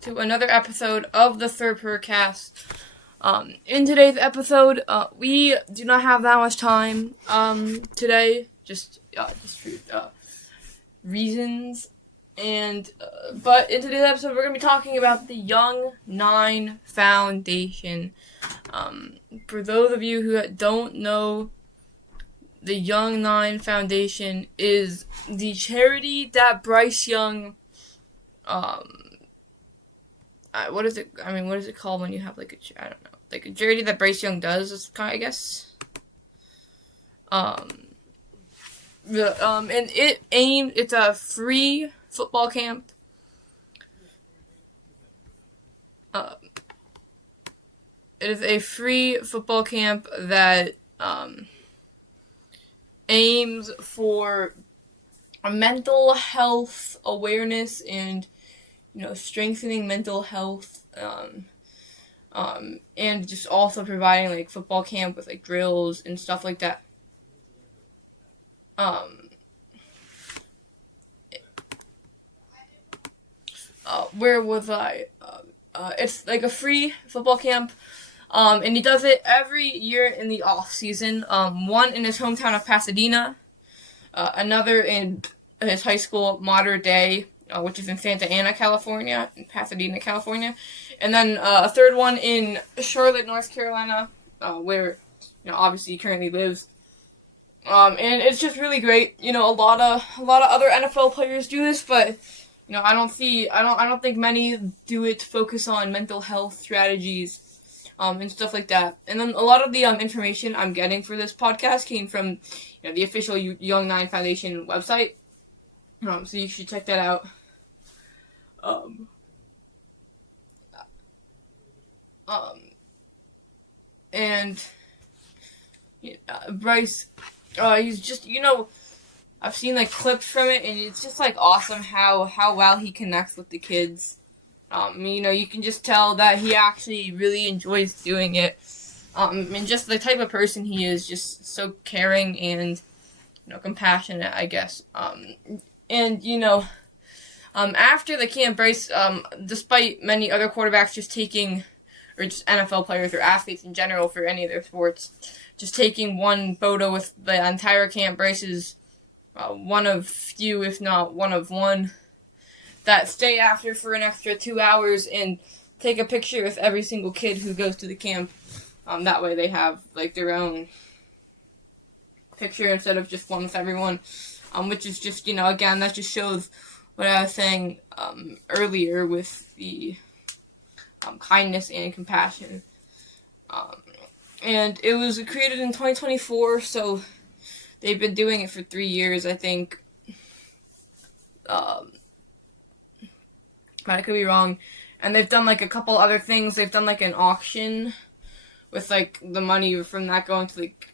back to another episode of the Sir Purrcast. In today's episode, we do not have that much time today, just for reasons. But in today's episode, we're going to be talking about the Young Nine Foundation. For those of you who don't know, the Young Nine Foundation is the charity that Bryce Young, what is it called when you have like I don't know, like a charity that Bryce Young does, I guess. And it's a free football camp. It is a free football camp that, aims for a mental health awareness and, strengthening mental health, and just also providing, like, football camp with, like, drills and stuff like that. Where was I? It's, like, a free football camp, and he does it every year in the off season. One in his hometown of Pasadena, another in his high school, Mater Dei, which is in Santa Ana, California, in Pasadena, California, and then a third one in Charlotte, North Carolina, where obviously he currently lives. And it's just really great. A lot of other NFL players do this, but I don't think many do it to focus on mental health strategies. And stuff like that. And then a lot of the information I'm getting for this podcast came from the official Young Nine Foundation website. So you should check that out. And Bryce, he's just I've seen like clips from it, and it's just like awesome how well he connects with the kids. You can just tell that he actually really enjoys doing it. And just the type of person he is, just so caring and, compassionate, I guess. After the camp, Bryce, despite many other quarterbacks just taking, or just NFL players or athletes in general for any of their sports, just taking one photo with the entire camp, Bryce is one of few, if not one of one, that stay after for an extra 2 hours and take a picture with every single kid who goes to the camp. That way they have, like, their own picture instead of just one with everyone. Which is just, again, that just shows what I was saying earlier with the kindness and compassion. And it was created in 2024, so they've been doing it for 3 years, I think. But I could be wrong. And they've done, like, a couple other things. They've done, like, an auction with, like, the money from that going to, like,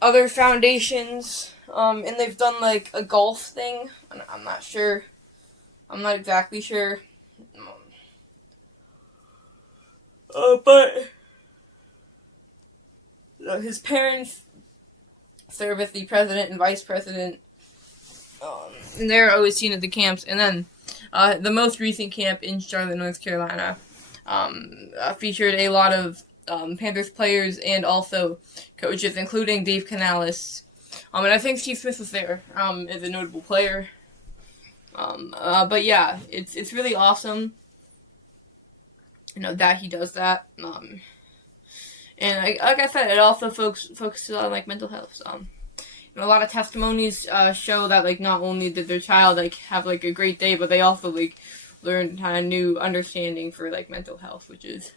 other foundations. And they've done, like, a golf thing. I'm not sure. I'm not exactly sure. But his parents serve as the president and vice president. And they're always seen at the camps. And then the most recent camp in Charlotte, North Carolina, featured a lot of Panthers players and also coaches, including Dave Canales. And I think Steve Smith was there as a notable player. But yeah, it's really awesome, that he does that. And like I said, it also focuses on, like, mental health. A lot of testimonies show that, like, not only did their child, like, have, like, a great day, but they also, like, learned kind of new understanding for, like, mental health, which is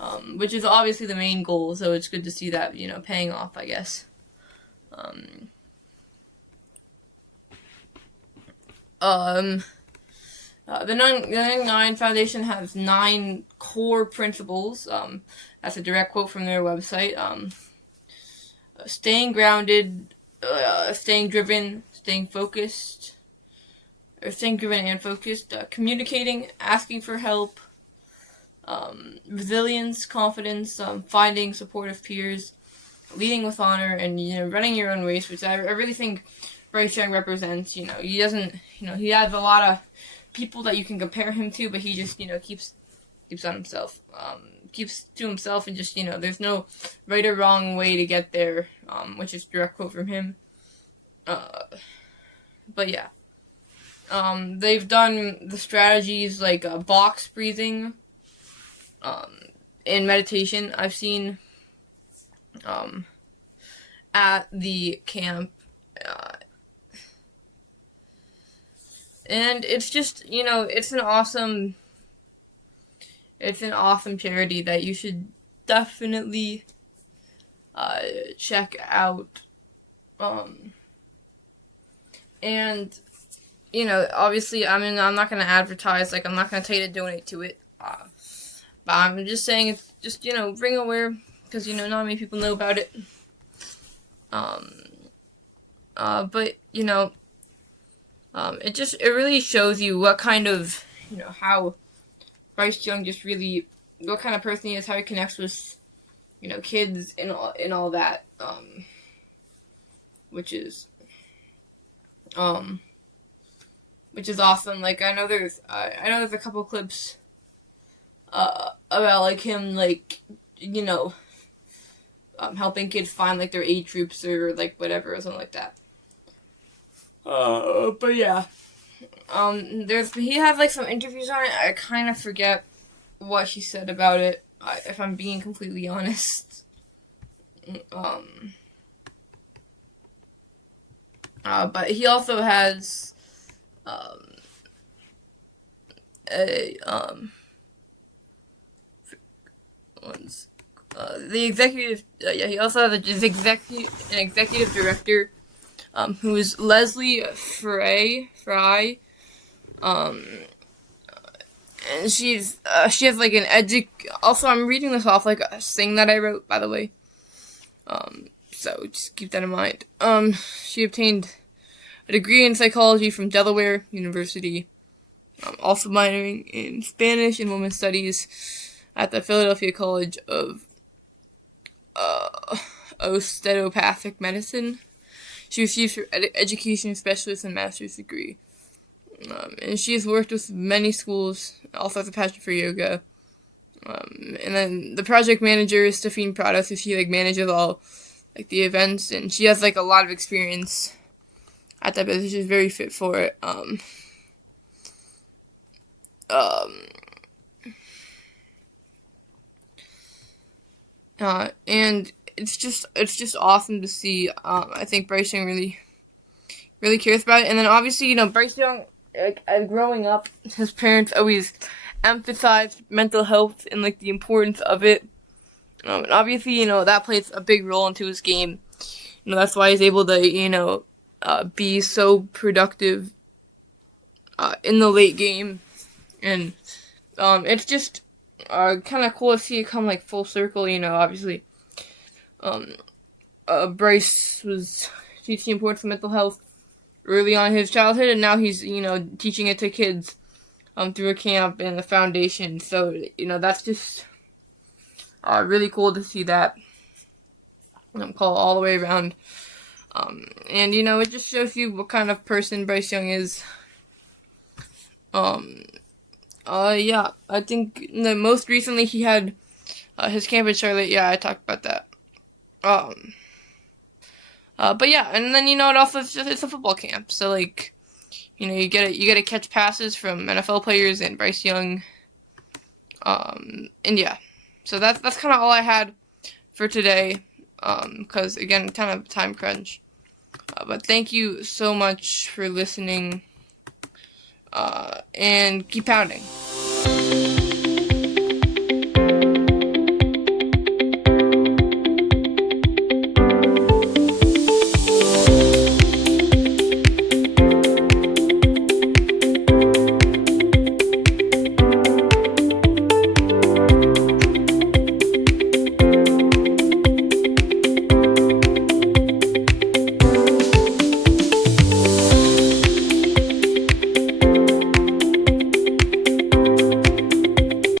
obviously the main goal. So it's good to see that, paying off, I guess. The Young Nine Foundation has 9 core principles. That's a direct quote from their website. Staying grounded, staying driven, staying focused, or staying driven and focused, communicating, asking for help, resilience, confidence, finding supportive peers, leading with honor, and running your own race, which I really think Bryce Young represents. He doesn't, he has a lot of people that you can compare him to, but he just, keeps on himself. Keeps to himself, and just, there's no right or wrong way to get there, which is direct quote from him. But yeah. They've done the strategies like box breathing, in meditation I've seen, at the camp, and it's just, it's an awesome charity that you should definitely, check out, and, obviously, I'm not going to advertise, I'm not going to tell you to donate to it, but I'm just saying it's just, bring aware, because, not many people know about it, but, it really shows you what kind of, how Bryce Young just really, what kind of person he is, how he connects with, kids and all that, which is awesome. I know there's a couple clips, about, him, helping kids find, their age groups or, whatever, or something like that. But yeah. He has, some interviews on it. I kind of forget what he said about it, if I'm being completely honest. But he also has, the executive, he also has an executive director, who is Leslie Fry, and she has, an also, I'm reading this off, a thing that I wrote, by the way, so just keep that in mind. She obtained a degree in psychology from Delaware University, also minoring in Spanish and Women's Studies at the Philadelphia College of Osteopathic Medicine. She received her education specialist and master's degree. And she has worked with many schools, also has a passion for yoga. And then the project manager is Stephanie Prado, so she manages all the events, and she has a lot of experience at that business. She's very fit for it. And it's just awesome to see. I think Bryce Young really cares about it. And then obviously, Bryce Young, as growing up, his parents always emphasized mental health and the importance of it. And obviously, that plays a big role into his game. That's why he's able to, be so productive in the late game. And it's just kind of cool to see it come full circle. Obviously, Bryce was teaching the importance of mental health early on in his childhood, and now he's teaching it to kids through a camp and the foundation. So that's just really cool to see that call all the way around. And it just shows you what kind of person Bryce Young is. Yeah, I think most recently he had his camp in Charlotte. Yeah, I talked about that. But yeah, and then it also it's a football camp, so you get to catch passes from NFL players and Bryce Young. And yeah, so that's kind of all I had for today. Because again, kind of time crunch. But thank you so much for listening. And keep pounding.